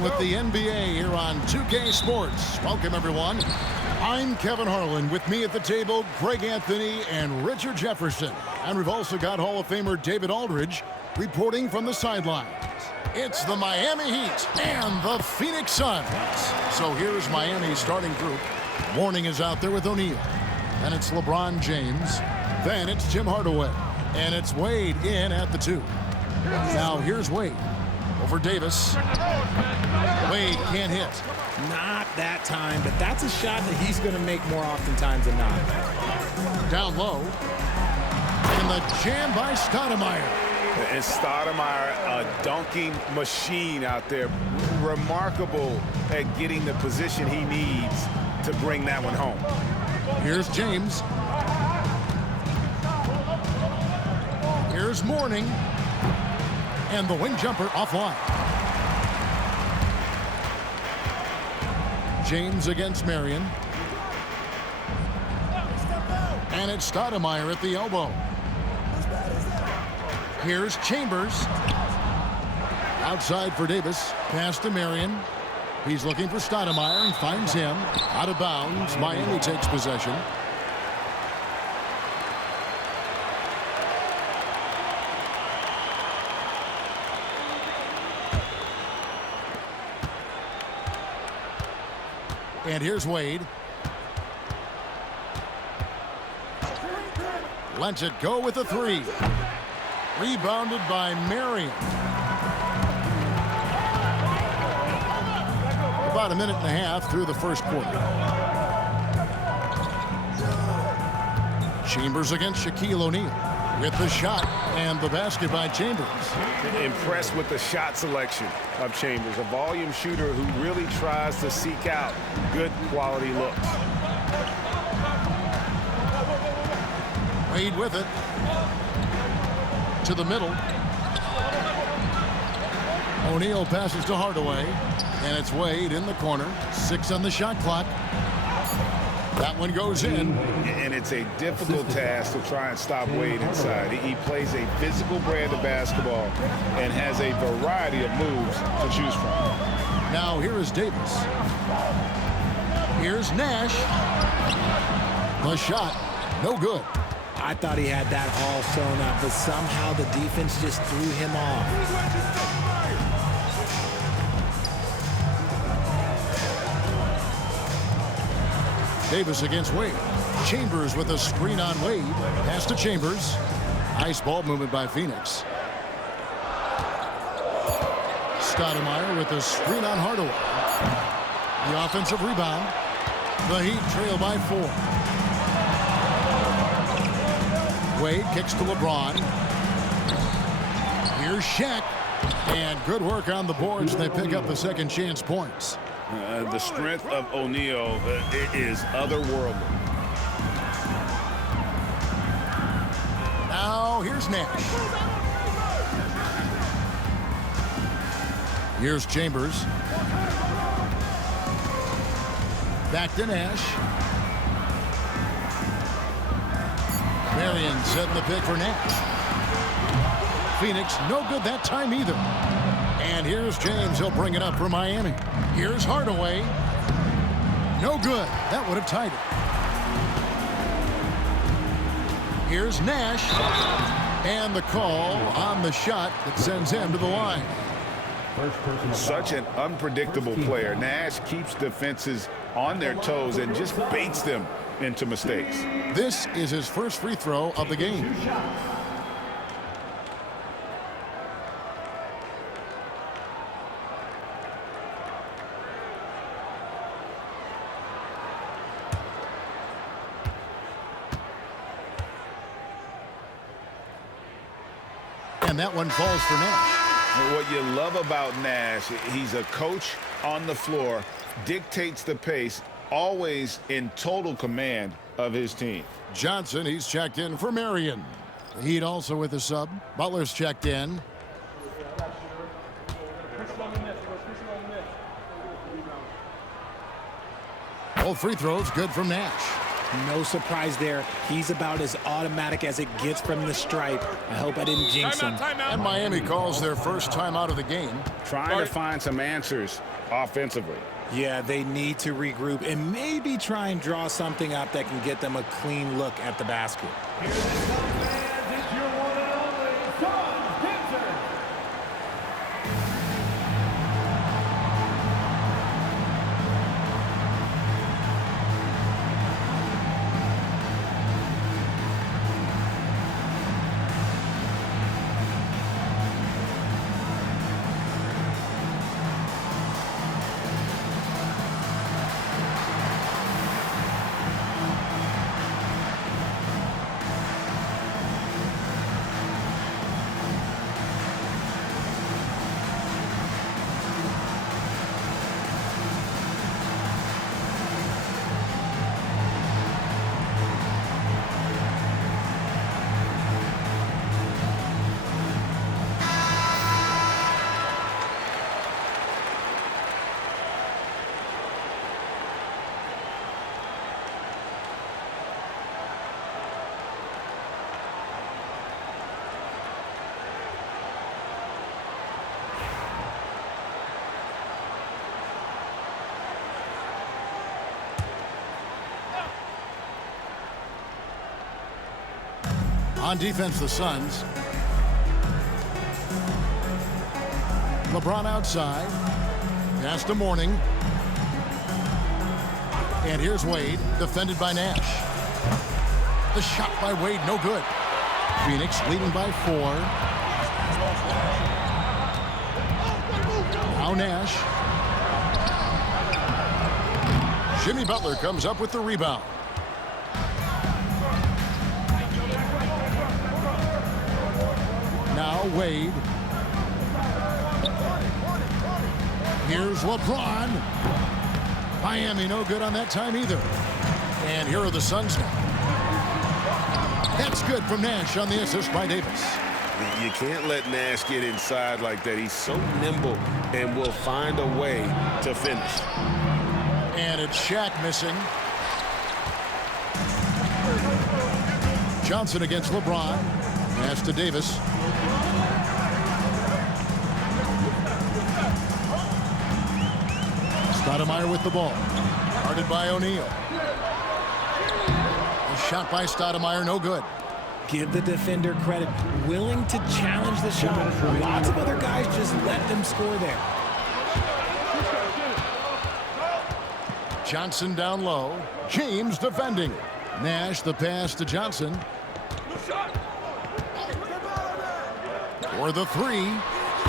action with the NBA here on 2K Sports. Welcome, everyone. I'm Kevin Harlan. With me at the table, Greg Anthony and Richard Jefferson. And we've also got Hall of Famer David Aldridge reporting from the sidelines. It's the Miami Heat and the Phoenix Suns. So here's Miami's starting group. Warning is out there with O'Neal. And it's LeBron James. Then it's Tim Hardaway. And it's Wade in at the 2. Now here's Wade. Over Davis. Wade can't hit. Not that time, but that's a shot that he's going to make more oftentimes than not. Down low. And the jam by Stoudemire. And Stoudemire, a dunking machine out there. Remarkable at getting the position he needs to bring that one home. Here's James. Here's Mourning. And the wing jumper offline. James against Marion. And it's Stoudemire at the elbow. Here's Chambers. Outside for Davis. Pass to Marion. He's looking for Stoudemire and finds him. Out of bounds. Miami takes possession. And here's Wade. Lets it go with a 3. Rebounded by Marion. About a minute and a half through the first quarter. Chambers against Shaquille O'Neal with the shot and the basket by Chambers. Impressed with the shot selection of Chambers, a volume shooter who really tries to seek out good quality looks. Wade with it. To the middle. O'Neal passes to Hardaway. And it's Wade in the corner. 6 on the shot clock. That one goes in. And it's a difficult task to try and stop Wade inside. He plays a physical brand of basketball and has a variety of moves to choose from. Now here is Davis. Here's Nash. The shot, no good. I thought he had that all sewn up, but somehow the defense just threw him off. Davis against Wade. Chambers with a screen on Wade. Pass to Chambers. Nice ball movement by Phoenix. Stoudemire with a screen on Hardaway. The offensive rebound. The Heat trail by 4. Wade kicks to LeBron. Here's Shaq. And good work on the boards. They pick up the second chance points. The strength of O'Neal is otherworldly. Now here's Nash. Here's Chambers. Back to Nash. Marion setting the pick for Nash. Phoenix, no good that time either. And here's James. He'll bring it up for Miami. Here's Hardaway. No good. That would have tied it. Here's Nash. And the call on the shot that sends him to the line. Such an unpredictable player. Nash keeps defenses on their toes and just baits them into mistakes. This is his first free throw of the game. And that one falls for Nash. What you love about Nash, he's a coach on the floor, dictates the pace, always in total command of his team. Johnson, he's checked in for Marion. The Heat also with a sub. Butler's checked in. Both free throws good from Nash. No surprise there. He's about as automatic as it gets from the stripe. I hope I didn't jinx him. And Miami calls their first timeout of the game. Trying to find some answers offensively. Yeah, they need to regroup and maybe try and draw something up that can get them a clean look at the basket. On defense, the Suns. LeBron outside. Pass to Mourning. And here's Wade, defended by Nash. The shot by Wade, no good. Phoenix leading by 4. Now Nash. Jimmy Butler comes up with the rebound. Now Wade. Here's LeBron. Miami no good on that time either. And here are the Suns now. That's good from Nash on the assist by Davis. You can't let Nash get inside like that. He's so nimble and will find a way to finish. And it's Shaq missing. Johnson against LeBron. Pass to Davis. Stoudemire with the ball. Guarded by O'Neal. A shot by Stoudemire, no good. Give the defender credit. Willing to challenge the shot. Lots of other guys just let them score there. Johnson down low. James defending. Nash the pass to Johnson. For the 3.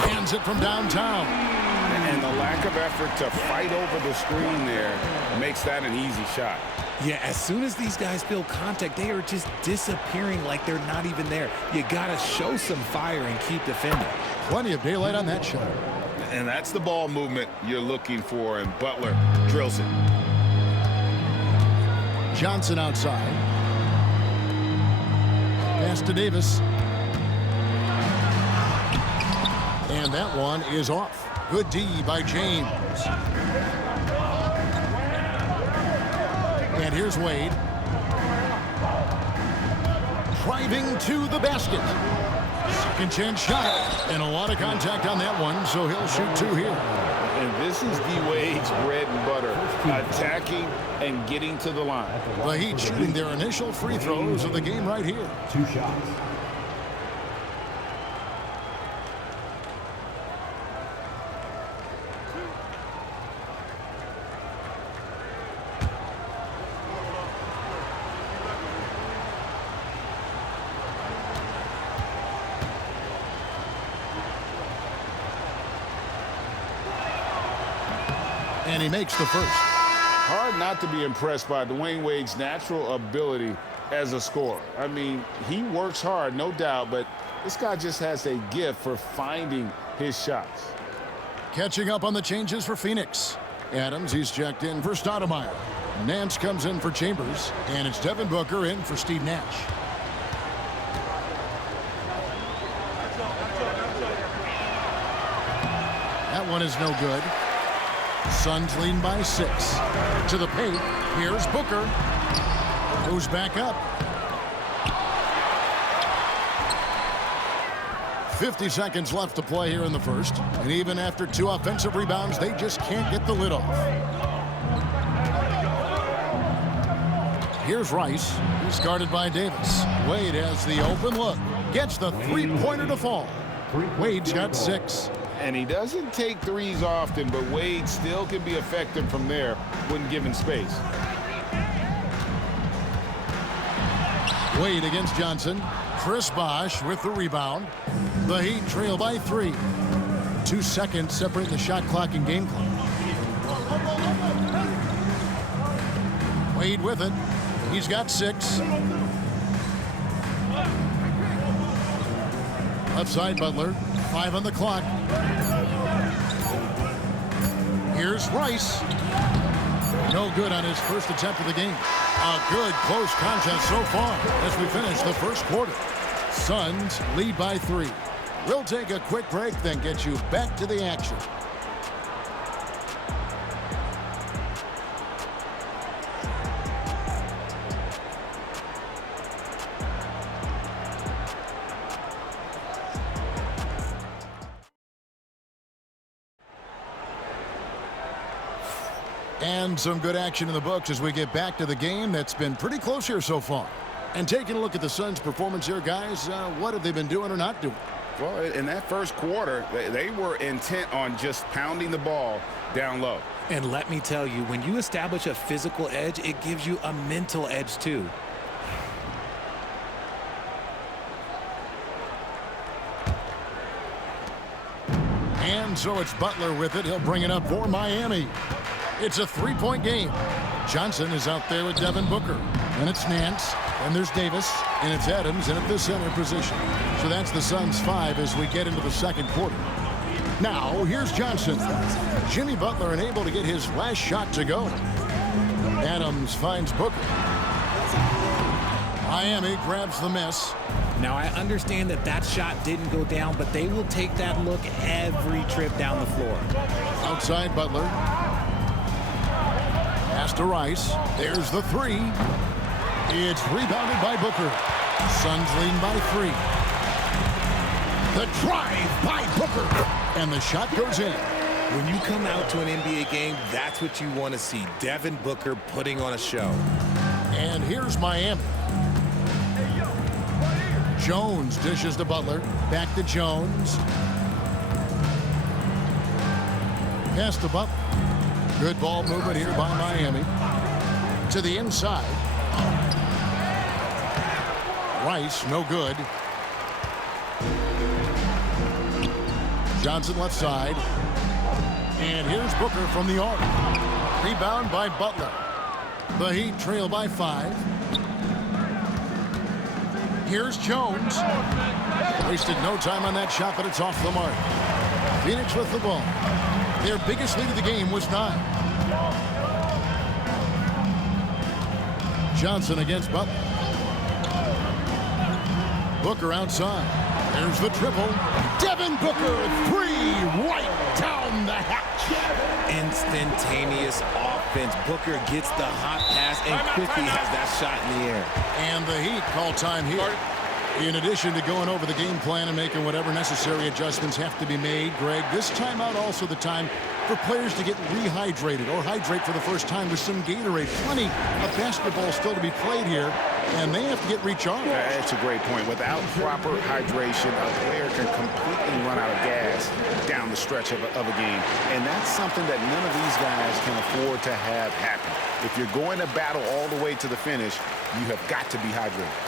Hands it from downtown. And the lack of effort to fight over the screen there makes that an easy shot. Yeah, as soon as these guys feel contact, they are just disappearing like they're not even there. You got to show some fire and keep defending. Plenty of daylight on that shot. And that's the ball movement you're looking for, and Butler drills it. Johnson outside. Pass to Davis. And that one is off. Good D by James. And here's Wade. Driving to the basket. Second chance shot. And a lot of contact on that one, so he'll shoot 2 here. And this is D-Wade's bread and butter. Attacking and getting to the line. The Heat shooting their initial free throws of the game right here. 2 shots. And he makes the first. Hard not to be impressed by Dwayne Wade's natural ability as a scorer. I mean, he works hard, no doubt, but this guy just has a gift for finding his shots. Catching up on the changes for Phoenix. Adams, he's checked in for Stoudemire. Nance comes in for Chambers, and it's Devin Booker in for Steve Nash. That one is no good. Suns lead by 6. To the paint. Here's Booker. Goes back up. 50 seconds left to play here in the first. And even after 2 offensive rebounds, they just can't get the lid off. Here's Rice. He's guarded by Davis. Wade has the open look. Gets the three-pointer to fall. Wade's got 6. And he doesn't take threes often, but Wade still can be effective from there when given space. Wade against Johnson. Chris Bosh with the rebound. The Heat trail by 3. 2 seconds separate the shot clock and game clock. Wade with it. He's got 6. Left side, Butler. 5 on the clock. Here's Rice. No good on his first attempt of the game. A good close contest so far as we finish the first quarter. Suns lead by 3. We'll take a quick break, then get you back to the action. And some good action in the books as we get back to the game that's been pretty close here so far. And taking a look at the Suns' performance here, guys, what have they been doing or not doing? Well, in that first quarter, they were intent on just pounding the ball down low. And let me tell you, when you establish a physical edge, it gives you a mental edge too. And so it's Butler with it. He'll bring it up for Miami. It's a 3-point game. Johnson is out there with Devin Booker. And it's Nance. And there's Davis. And it's Adams in at the center position. So that's the Suns' 5 as we get into the second quarter. Now, here's Johnson. Jimmy Butler unable to get his last shot to go. Adams finds Booker. Miami grabs the miss. Now, I understand that that shot didn't go down, but they will take that look every trip down the floor. Outside Butler. Pass to Rice. There's the 3. It's rebounded by Booker. Suns leading by 3. The drive by Booker. And the shot goes in. When you come out to an NBA game, that's what you want to see. Devin Booker putting on a show. And here's Miami. Jones dishes to Butler. Back to Jones. Pass to Butler. Good ball movement here by Miami. To the inside. Rice, no good. Johnson left side. And here's Booker from the arc. Rebound by Butler. The Heat trail by 5. Here's Jones. Wasted no time on that shot, but it's off the mark. Phoenix with the ball. Their biggest lead of the game was 9. Johnson against Butler. Booker outside. There's the triple. Devin Booker, 3 right down the hatch. Instantaneous offense. Booker gets the hot pass and quickly has that shot in the air. And the Heat call time here. In addition to going over the game plan and making whatever necessary adjustments have to be made, Greg, this timeout also the time for players to get rehydrated or hydrate for the first time with some Gatorade. Plenty of basketball still to be played here, and they have to get recharged. That's a great point. Without proper hydration, a player can completely run out of gas down the stretch of a game. And that's something that none of these guys can afford to have happen. If you're going to battle all the way to the finish, you have got to be hydrated.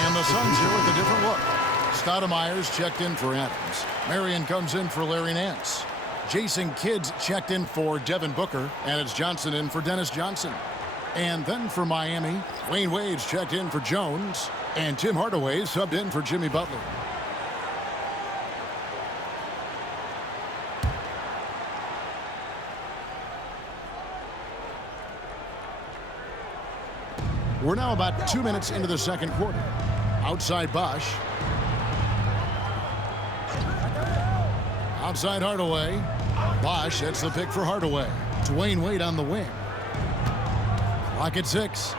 And the Suns here with a different look. Stoudemire's checked in for Adams. Marion comes in for Larry Nance. Jason Kidd's checked in for Devin Booker. And it's Johnson in for Dennis Johnson. And then for Miami, Wayne Wade's checked in for Jones. And Tim Hardaway subbed in for Jimmy Butler. We're now about 2 minutes into the second quarter. Outside Bosch. Outside Hardaway. Bosch, that's the pick for Hardaway. Dwayne Wade on the wing. Clock at 6.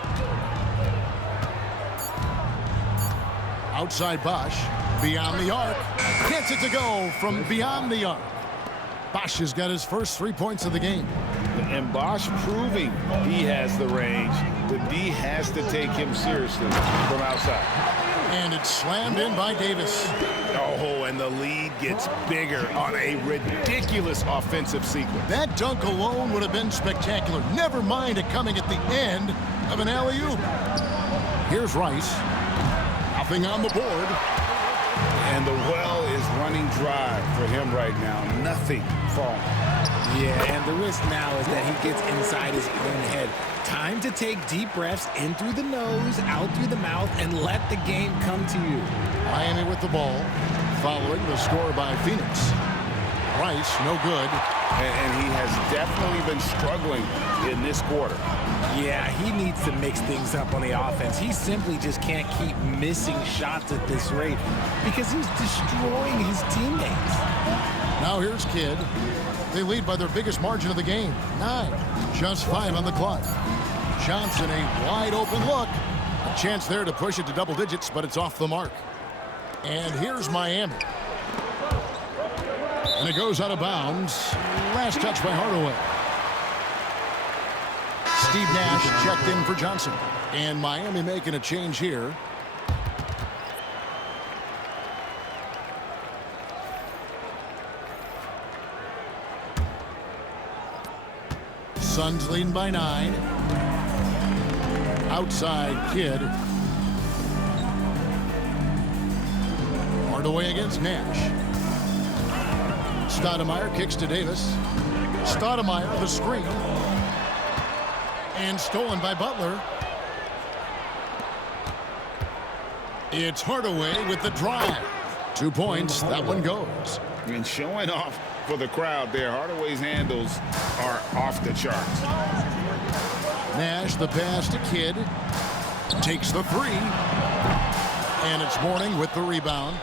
Outside Bosch. Beyond the arc. Gets it to go from beyond the arc. Bosch has got his first 3 points of the game. And Bosch proving he has the range. The D has to take him seriously from outside. And it's slammed in by Davis. Oh, and the lead gets bigger on a ridiculous offensive sequence. That dunk alone would have been spectacular. Never mind it coming at the end of an alley-oop. Here's Rice. Nothing on the board. And the well is running dry for him right now. Nothing falling. Yeah, and the risk now is that he gets inside his own head. Time to take deep breaths in through the nose, out through the mouth, and let the game come to you. Miami with the ball, following the score by Phoenix. Rice, no good. And he has definitely been struggling in this quarter. Yeah, he needs to mix things up on the offense. He simply just can't keep missing shots at this rate because he's destroying his teammates. Now here's Kidd. They lead by their biggest margin of the game, 9. Just 5 on the clock. Johnson, a wide open look. A chance there to push it to double digits, but it's off the mark. And here's Miami. And it goes out of bounds. Last touch by Hardaway. Steve Nash checked in for Johnson. And Miami making a change here. Suns leading by 9. Outside Kidd. Hardaway against Nash. Stoudemire kicks to Davis. Stoudemire the screen. And stolen by Butler. It's Hardaway with the drive. 2 points. That one goes. And showing off for the crowd there. Hardaway's handles are off the charts. Nash the pass to Kidd. Takes the 3. And it's Mourning with the rebound.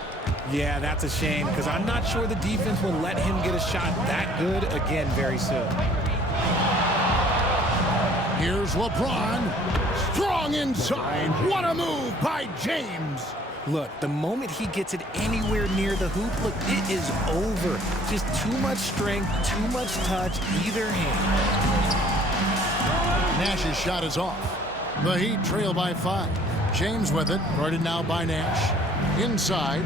Yeah, that's a shame because I'm not sure the defense will let him get a shot that good again very soon. Here's LeBron. Strong inside. What a move by James. Look, the moment he gets it anywhere near the hoop, look, it is over. Just too much strength, too much touch, either hand. Nash's shot is off. The Heat trail by 5. James with it, guarded now by Nash. Inside.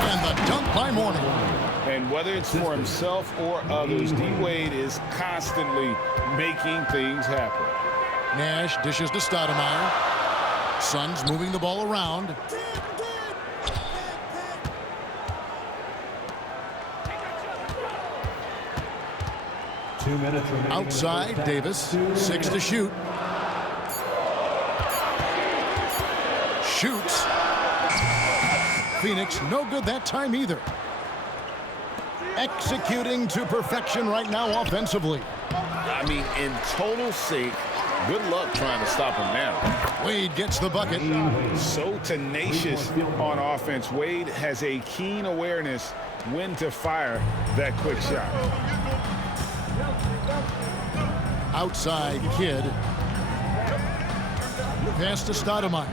And the dunk by Mourning. And whether it's for himself or others, D-Wade is constantly making things happen. Nash dishes to Stoudemire. Suns moving the ball around. Outside, Davis. 6 to shoot. Shoots. Phoenix, no good that time either. Executing to perfection right now offensively. I mean, in total sync. Good luck trying to stop him now. Wade gets the bucket. So tenacious on offense. Wade has a keen awareness when to fire that quick shot. Outside Kidd. Pass to Stoudemire.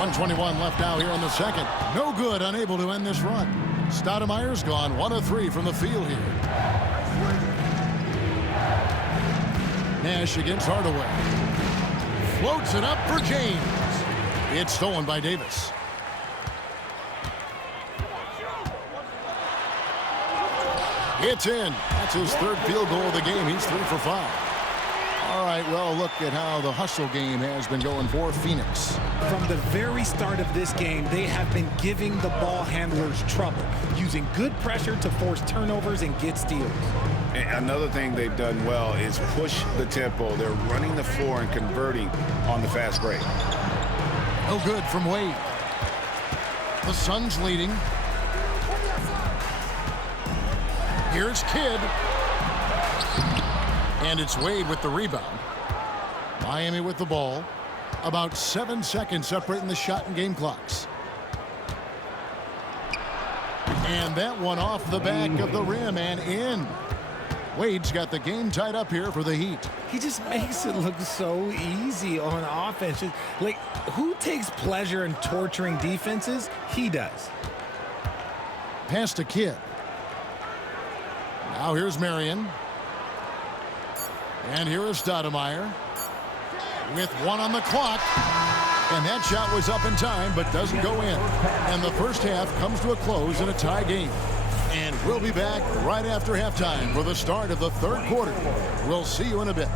1:21 left out here in the second. No good, unable to end this run. Stoudemire's gone 1 of 3 from the field here. Nash against Hardaway. Floats it up for James. It's stolen by Davis. It's in. That's his 3rd field goal of the game. He's 3 for 5. All right, well, look at how the hustle game has been going for Phoenix. From the very start of this game, they have been giving the ball handlers trouble, using good pressure to force turnovers and get steals. And another thing they've done well is push the tempo. They're running the floor and converting on the fast break. No good from Wade. The Suns leading. Here's Kidd. And it's Wade with the rebound. Miami with the ball. About 7 seconds separating the shot and game clocks. And that one off the back of the rim and in. Wade's got the game tied up here for the Heat. He just makes it look so easy on offense. Like, who takes pleasure in torturing defenses? He does. Pass to Kidd. Now here's Marion. And here is Stoudemire with 1 on the clock. And that shot was up in time, but doesn't go in. And the first half comes to a close in a tie game. And we'll be back right after halftime for the start of the third quarter. We'll see you in a bit.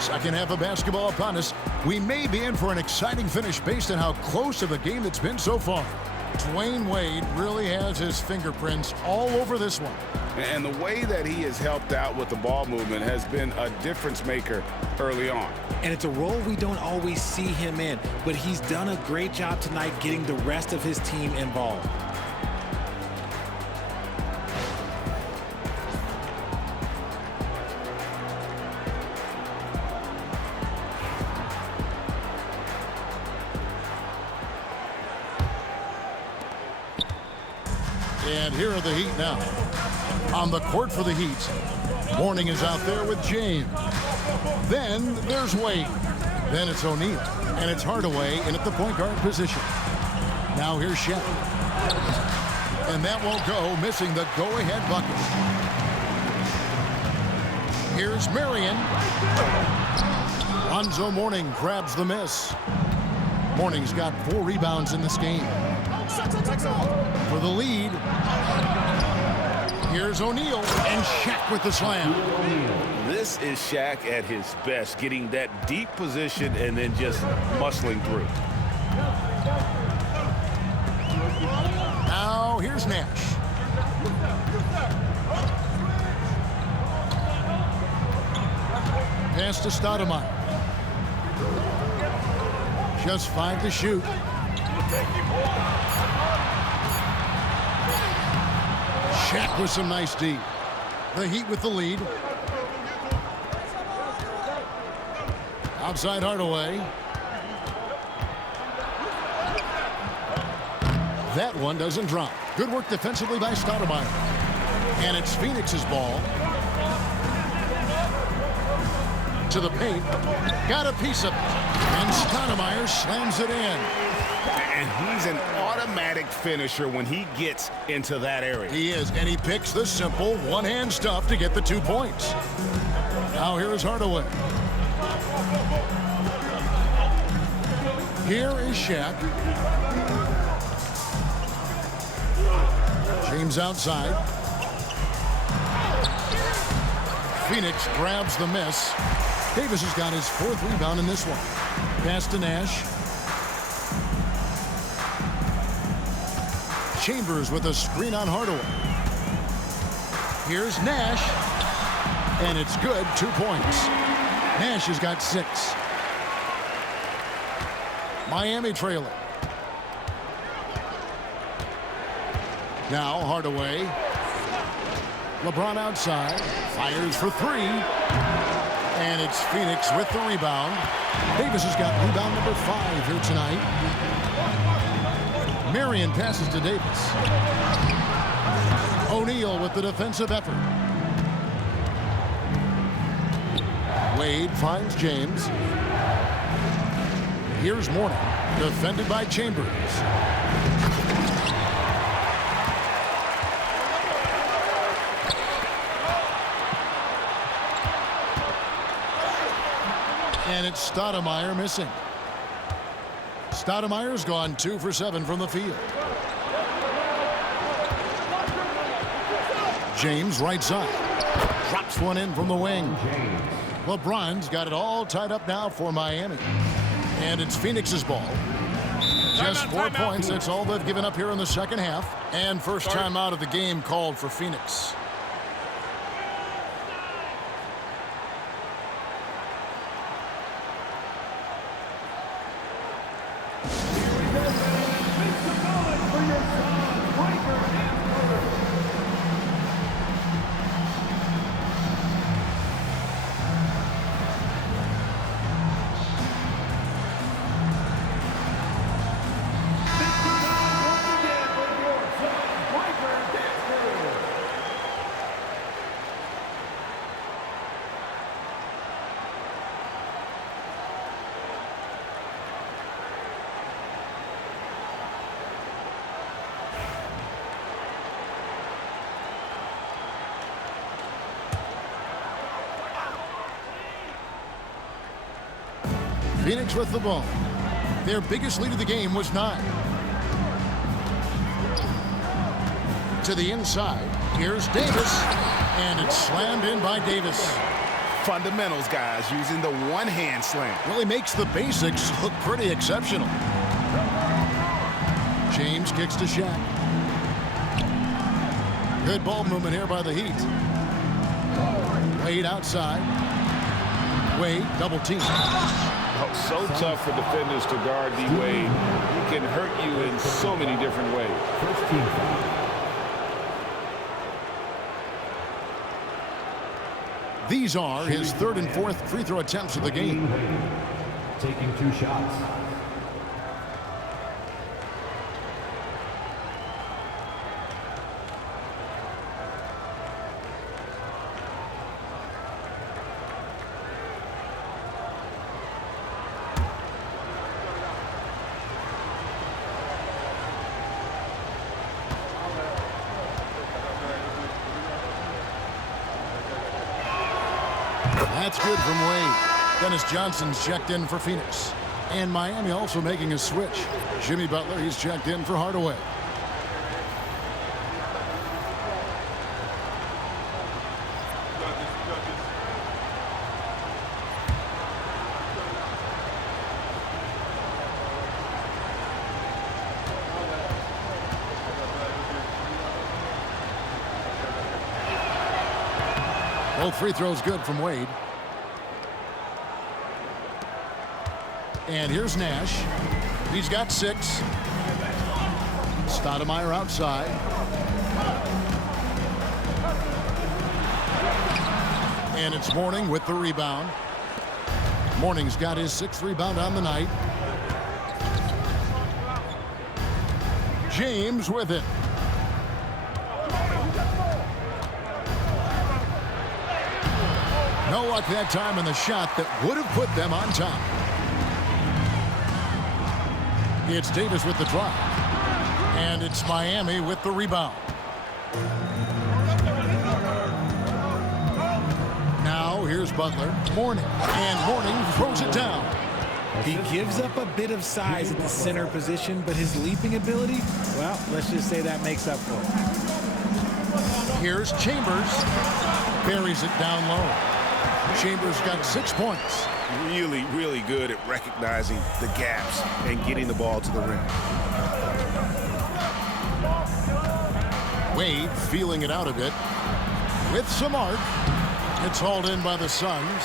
Second half of basketball upon us. We may be in for an exciting finish based on how close of a game it's been so far. Dwayne Wade really has his fingerprints all over this one. And the way that he has helped out with the ball movement has been a difference maker early on. And it's a role we don't always see him in, but he's done a great job tonight getting the rest of his team involved. And here are the Heat now. On the court for the Heat, Mourning is out there with James. Then there's Wade. Then it's O'Neal. And it's Hardaway in at the point guard position. Now here's Shaq. And that won't go, missing the go-ahead bucket. Here's Marion. Lonzo Mourning grabs the miss. Mourning's got 4 rebounds in this game. For the lead, here's O'Neal, and Shaq with the slam. This is Shaq at his best, getting that deep position and then just muscling through. Now here's Nash. Pass to Stoudemire. Just 5 to shoot. Shaq with some nice D. The Heat with the lead. Outside Hardaway. That one doesn't drop. Good work defensively by Stoudemire. And it's Phoenix's ball. To the paint. Got a piece of it. And Stoudemire slams it in. And he's an automatic finisher when he gets into that area. He is, and he picks the simple one-hand stuff to get the 2 points. Now here is Hardaway. Here is Shaq. James outside. Phoenix grabs the miss. Davis has got his 4th rebound in this one. Pass to Nash. Chambers with a screen on Hardaway. Here's Nash. And it's good, 2 points. Nash has got 6. Miami trailing. Now Hardaway. LeBron outside. Fires for 3. And it's Phoenix with the rebound. Davis has got rebound number 5 here tonight. Marion passes to Davis. O'Neal with the defensive effort. Wade finds James. Here's Mourning, defended by Chambers. And it's Stoudemire missing. Stoudemire's gone 2 for 7 from the field. James right side. Drops one in from the wing. LeBron's got it all tied up now for Miami. And it's Phoenix's ball. Just 4 points. That's all they've given up here in the second half. And first time out of the game called for Phoenix. Phoenix with the ball. Their biggest lead of the game was 9. To the inside. Here's Davis. And it's slammed in by Davis. Fundamentals, guys, using the one-hand slam. Really makes the basics look pretty exceptional. James kicks to Shaq. Good ball movement here by the Heat. Wade outside. Wade double team. Oh, so tough for defenders to guard D-Wade. He can hurt you in so many different ways. These are his 3rd and 4th free throw attempts of the game. Taking 2 shots. That's good from Wade. Dennis Johnson's checked in for Phoenix. And Miami also making a switch. Jimmy Butler, he's checked in for Hardaway. Both free throws good from Wade. And here's Nash. He's got 6. Stoudemire outside. And it's Mourning with the rebound. Mourning's got his 6th rebound on the night. James with it. No luck that time in the shot that would have put them on top. It's Davis with the drive. And it's Miami with the rebound. Now here's Butler. Mourning. And Mourning throws it down. He gives up a bit of size at the center position, but his leaping ability, well, let's just say that makes up for it. Here's Chambers. Buries it down low. Chambers got 6 points. Really, really good at recognizing the gaps and getting the ball to the rim. Wade feeling it out a bit with some arc. It's hauled in by the Suns.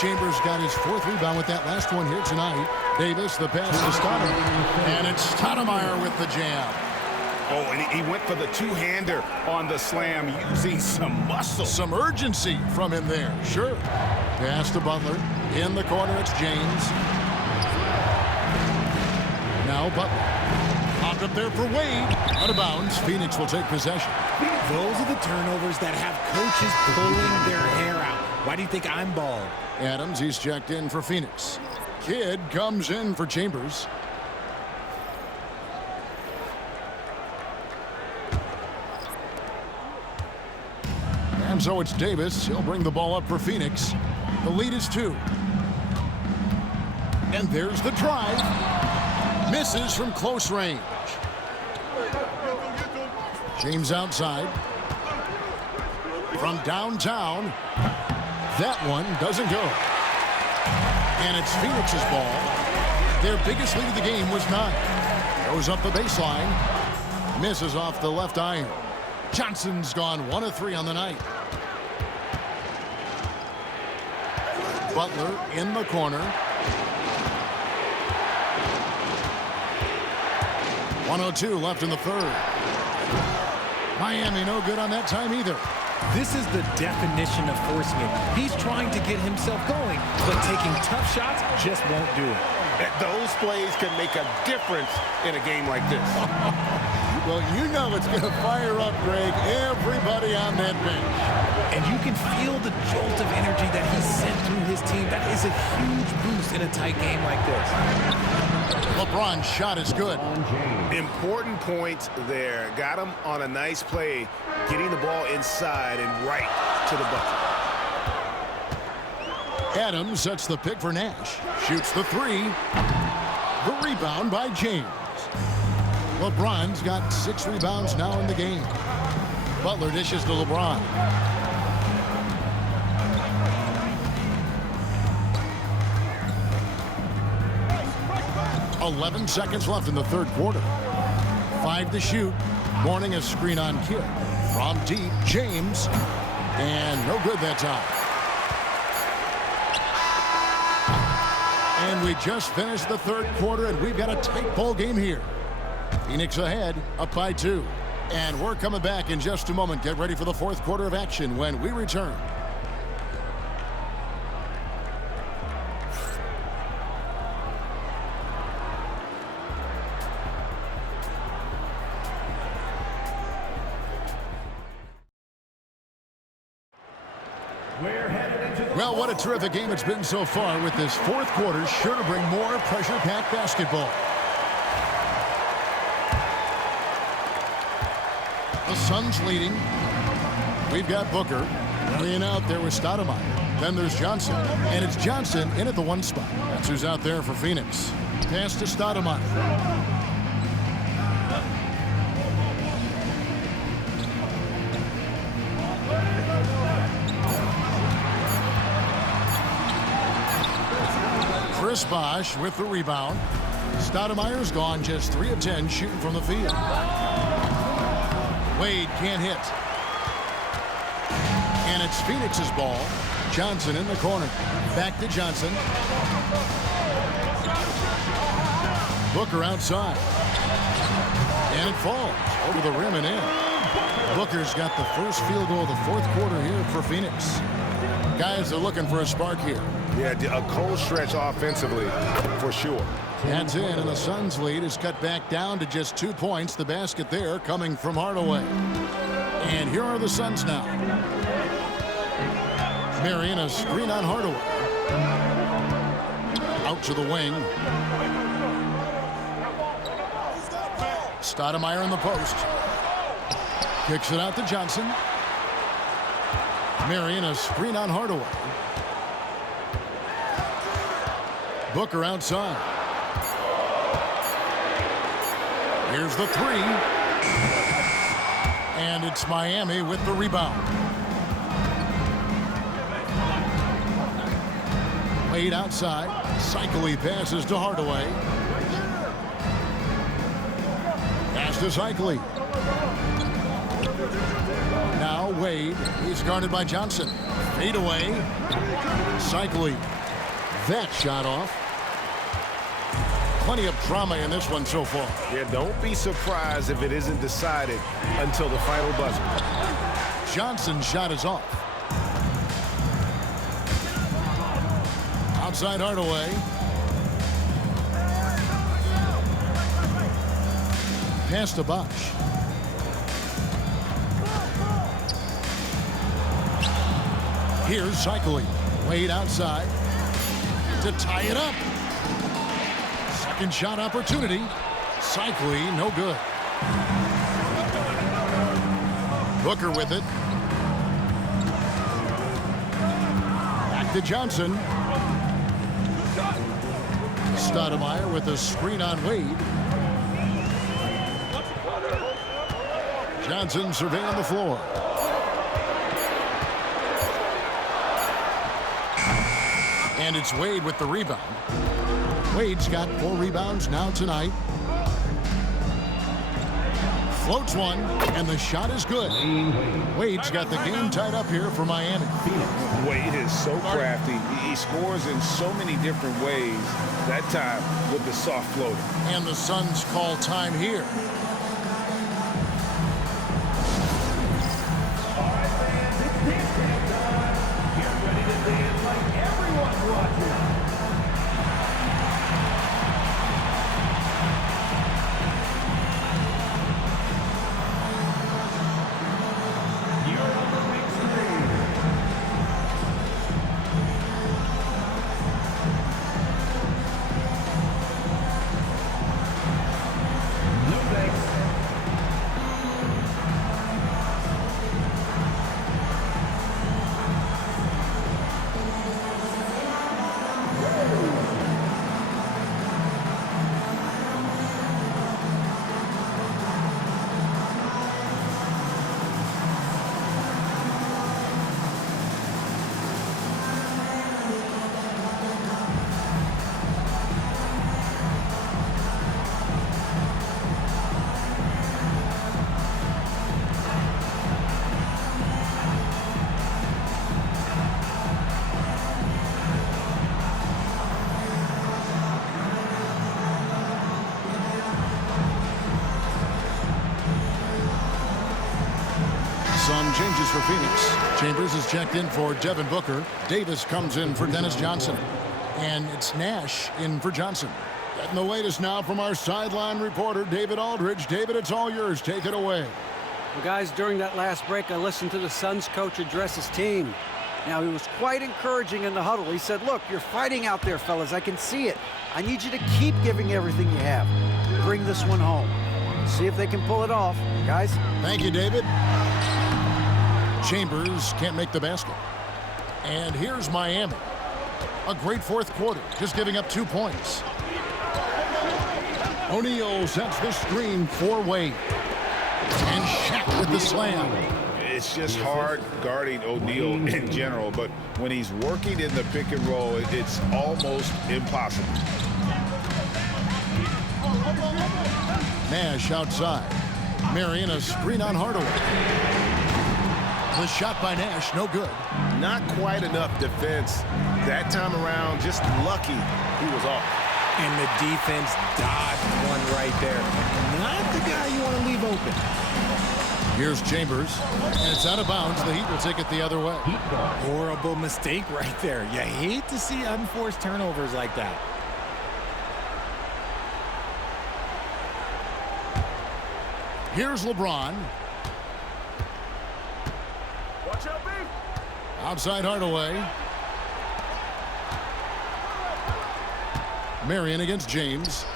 Chambers got his 4th rebound with that last one here tonight. Davis, the pass to Stoudemire. And it's Stoudemire with the jam. Oh, and he went for the two-hander on the slam, using some muscle. Some urgency from him there, sure. Pass to Butler. In the corner, it's James. Now Butler. Popped up there for Wade. Out of bounds. Phoenix will take possession. Those are the turnovers that have coaches pulling their hair out. Why do you think I'm bald? Adams, he's checked in for Phoenix. Kidd comes in for Chambers. And so it's Davis. He'll bring the ball up for Phoenix. The lead is 2. And there's the drive. Misses from close range. James outside. From downtown. That one doesn't go. And it's Phoenix's ball. Their biggest lead of the game was 9. Goes up the baseline. Misses off the left iron. Johnson's gone 1 of 3 on the night. Butler in the corner. 1:02 left in the 3rd. Miami no good on that time either. This is the definition of forcing it. He's trying to get himself going, but taking tough shots just won't do it. Those plays can make a difference in a game like this. Well, you know it's going to fire up, Greg, everybody on that bench. And you can feel the jolt of energy that he sent through his team. That is a huge boost in a tight game like this. LeBron's shot is good. Important points there. Got him on a nice play, getting the ball inside and right to the bucket. Adams sets the pick for Nash. Shoots the 3. The rebound by James. LeBron's got 6 rebounds now in the game. Butler dishes to LeBron. .11 seconds left in the 3rd quarter. 5 to shoot. Morning a screen on Kidd. From deep, James. And no good that time. And we just finished the 3rd quarter, and we've got a tight ball game here. Phoenix ahead, up by 2. And we're coming back in just a moment. Get ready for the 4th quarter of action when we return. Well, what a terrific game it's been so far, with this 4th quarter sure to bring more pressure-packed basketball. The Suns leading. We've got Booker. Laying out there with Stoudemire. Then there's Johnson. And it's Johnson in at the 1 spot. That's who's out there for Phoenix. Pass to Stoudemire. Chris Bosh with the rebound. Stoudemire's gone just 3 of 10 shooting from the field. Wade can't hit. And it's Phoenix's ball. Johnson in the corner. Back to Johnson. Booker outside. And it falls over the rim and in. Booker's got the first field goal of the 4th quarter here for Phoenix. Guys are looking for a spark here. Yeah, a cold stretch offensively, for sure. That's in, and the Suns' lead is cut back down to just 2 points. The basket there coming from Hardaway. And here are the Suns now. Marion, a screen on Hardaway. Out to the wing. Stoudemire in the post. Kicks it out to Johnson. Marion, a screen on Hardaway. Booker outside. Here's the 3. And it's Miami with the rebound. Wade outside. Cycli passes to Hardaway. Pass to Cycli. Now Wade. He's guarded by Johnson. Fade away. Cycling. That shot off. Plenty of drama in this one so far. Yeah, don't be surprised if it isn't decided until the final buzzer. Johnson's shot is off. Outside Hardaway. Pass to Bosch. Here's cycling. Wade outside to tie it up. Second shot opportunity. Cycling, no good. Booker with it. Back to Johnson. Stoudemire with a screen on Wade. Johnson surveying the floor. And it's Wade with the rebound. Wade's got 4 rebounds now tonight. Floats one, and the shot is good. Wade's got the game tied up here for Miami. Wade is so crafty. He scores in so many different ways. That time with the soft floater. And the Suns call time here. Some changes for Phoenix. Chambers is checked in for Devin Booker. Davis comes in for Dennis Johnson. And it's Nash in for Johnson. Getting the latest now from our sideline reporter, David Aldridge. David, it's all yours. Take it away. Well, guys, during that last break, I listened to the Suns coach address his team. Now, he was quite encouraging in the huddle. He said, look, you're fighting out there, fellas. I can see it. I need you to keep giving everything you have. Bring this one home. See if they can pull it off, guys. Thank you, David. Chambers can't make the basket. And here's Miami. A great fourth quarter, just giving up 2 points. O'Neal sets the screen for Wade. And Shaq with the slam. It's just hard guarding O'Neal in general, but when he's working in the pick and roll, it's almost impossible. Nash outside. Marion a screen on Hardaway. The shot by Nash, no good. Not quite enough defense that time around. Just lucky he was off. And the defense dodged one right there. Not the guy you want to leave open. Here's Chambers, and it's out of bounds. The Heat will take it the other way. Horrible mistake right there. You hate to see unforced turnovers like that. Here's LeBron. Watch out, B. Outside Hardaway. Marion against James.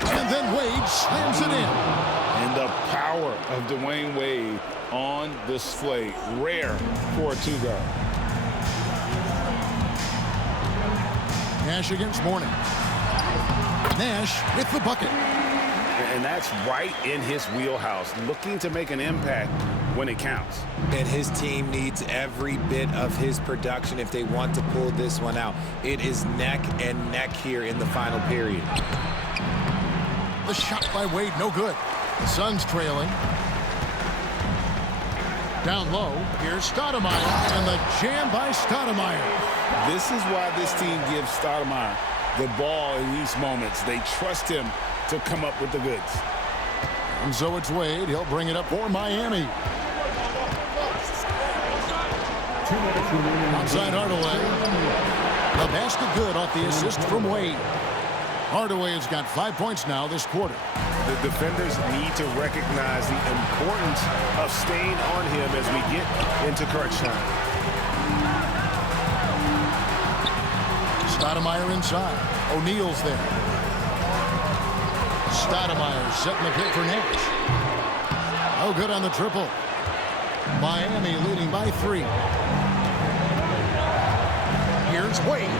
And then Wade slams it in. And the power of Dwayne Wade on display. Rare for a two-guard. Nash against Mourning. Nash with the bucket. And that's right in his wheelhouse, looking to make an impact when it counts. And his team needs every bit of his production if they want to pull this one out. It is neck and neck here in the final period. The shot by Wade, no good. The Suns trailing. Down low, here's Stoudemire, and the jam by Stoudemire. This is why this team gives Stoudemire the ball in these moments. They trust him to come up with the goods. And so it's Wade. He'll bring it up for Miami. Outside Hardaway. The basket good off the assist from Wade. Hardaway has got 5 points now this quarter. The defenders need to recognize the importance of staying on him as we get into crunch time. Stoudemire inside. O'Neal's there. Stoudemire setting the pick for Nash. Oh, good on the triple. Miami leading by 3. Here's Wade.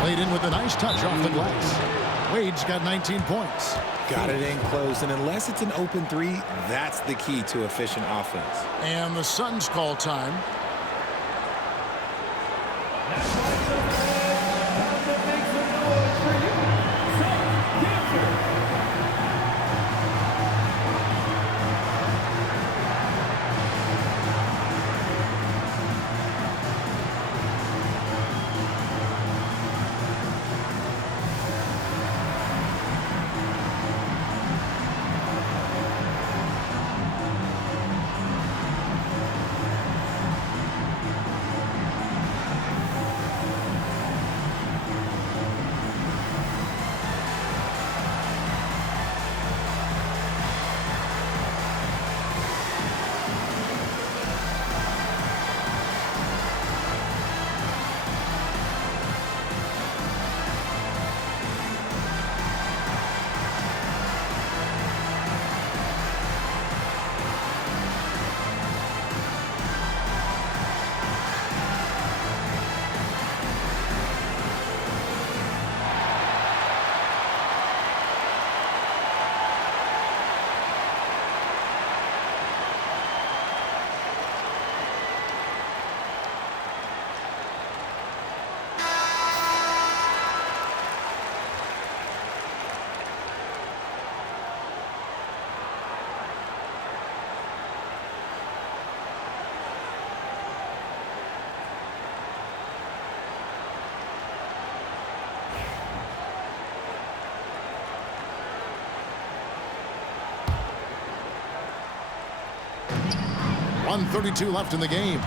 Played in with a nice touch off the glass. Wade's got 19 points. Got it in close, and unless it's an open three, that's the key to efficient offense. And the Suns call time. .132 left in the game.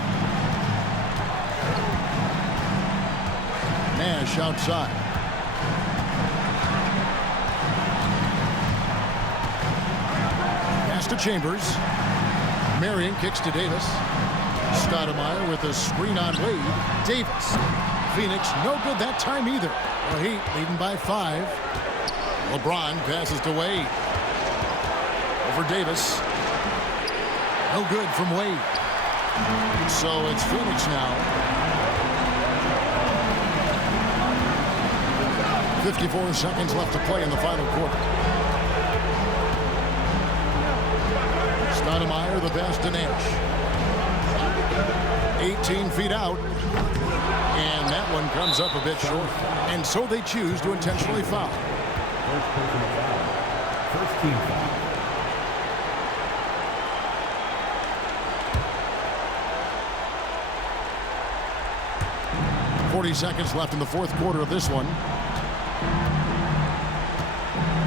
Nash outside. Pass to Chambers. Marion kicks to Davis. Stoudemire with a screen on Wade. Davis. Phoenix no good that time either. The Heat leading by 5. LeBron passes to Wade. Over Davis. No good from Wade. So it's Phoenix now. 54 seconds left to play in the final quarter. Stoudemire the pass to Nash. 18 feet out. And that one comes up a bit short. And so they choose to intentionally foul. First personal foul. First team foul. 40 seconds left in the fourth quarter of this one.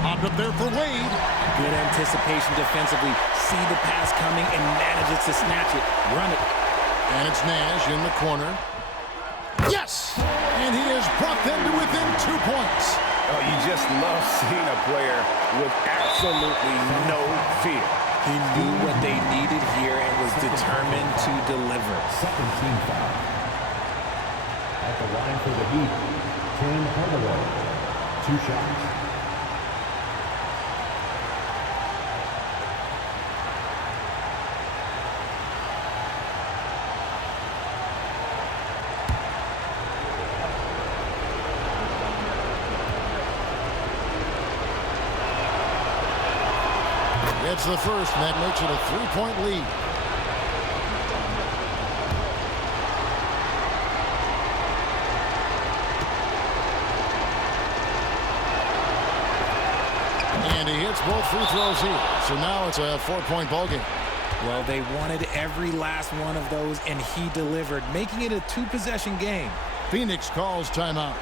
Popped up there for Wade. Good anticipation defensively. See the pass coming and manages to snatch it. Run it. And it's Nash in the corner. Yes! And he has brought them to within 2 points. Oh, you just love seeing a player with absolutely no fear. He knew what they needed here and was determined to deliver. Second team foul. At the line for the Heat, Tim Hardaway. 2 shots. It's the first, and that makes it a 3-point lead. And he hits both free throws here. So now it's a 4-point ball game. Well, they wanted every last one of those, and he delivered, making it a two-possession game. Phoenix calls timeout.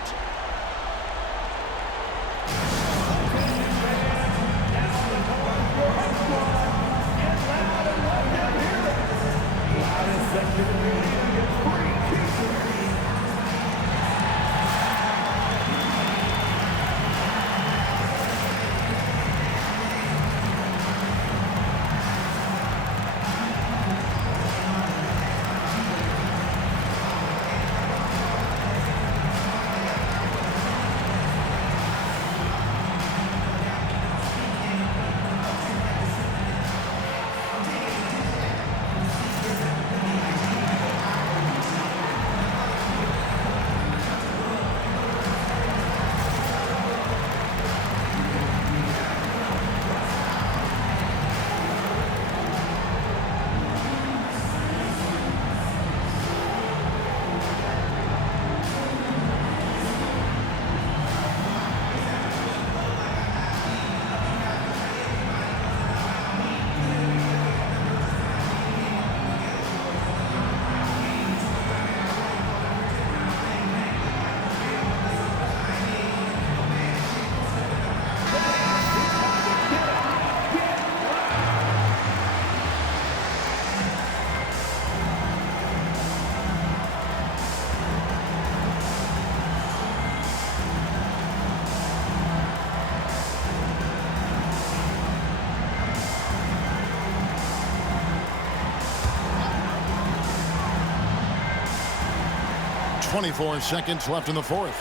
.24 seconds left in the fourth.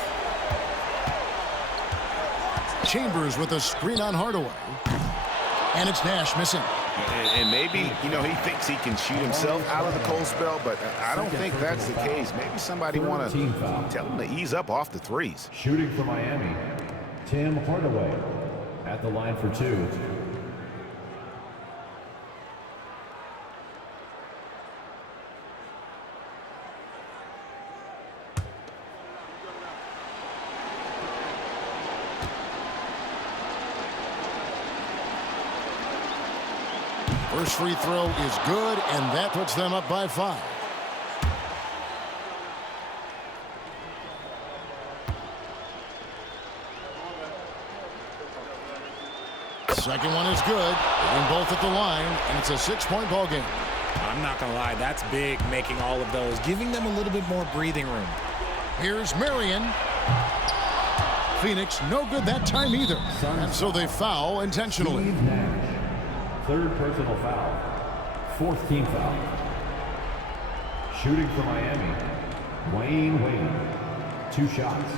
Chambers with a screen on Hardaway. And it's Nash missing. And maybe, you know, he thinks he can shoot himself out of the cold spell, but I don't think that's the case. Maybe somebody want to tell him to ease up off the threes. Shooting for Miami, Tim Hardaway at the line for two. First free throw is good, and that puts them up by 5. Second one is good. Hitting both at the line, and it's a 6-point ball game. I'm not going to lie, that's big, making all of those, giving them a little bit more breathing room. Here's Marion. Phoenix no good that time either, and so they foul intentionally. Third personal foul. Fourth team foul. Shooting for Miami, Wayne Wade. 2 shots.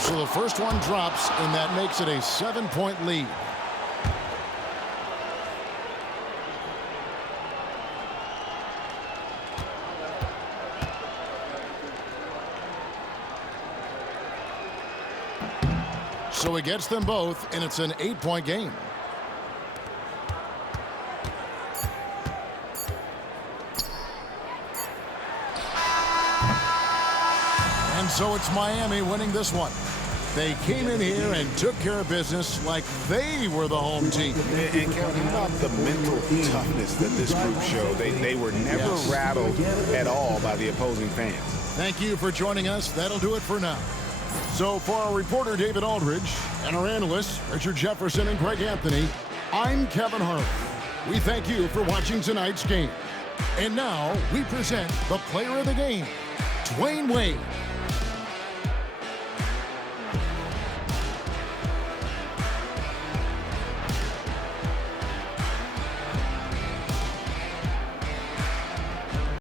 So the first one drops, and that makes it a 7-point lead. So he gets them both, and it's an 8-point game. And so it's Miami winning this one. They came in here and took care of business like they were the home team. And Kevin, how about the mental toughness that this group showed? They were never rattled at all by the opposing fans. Thank you for joining us. That'll do it for now. So for our reporter, David Aldridge, and our analysts, Richard Jefferson and Greg Anthony, I'm Kevin Harlan. We thank you for watching tonight's game. And now we present the player of the game, Dwayne Wade.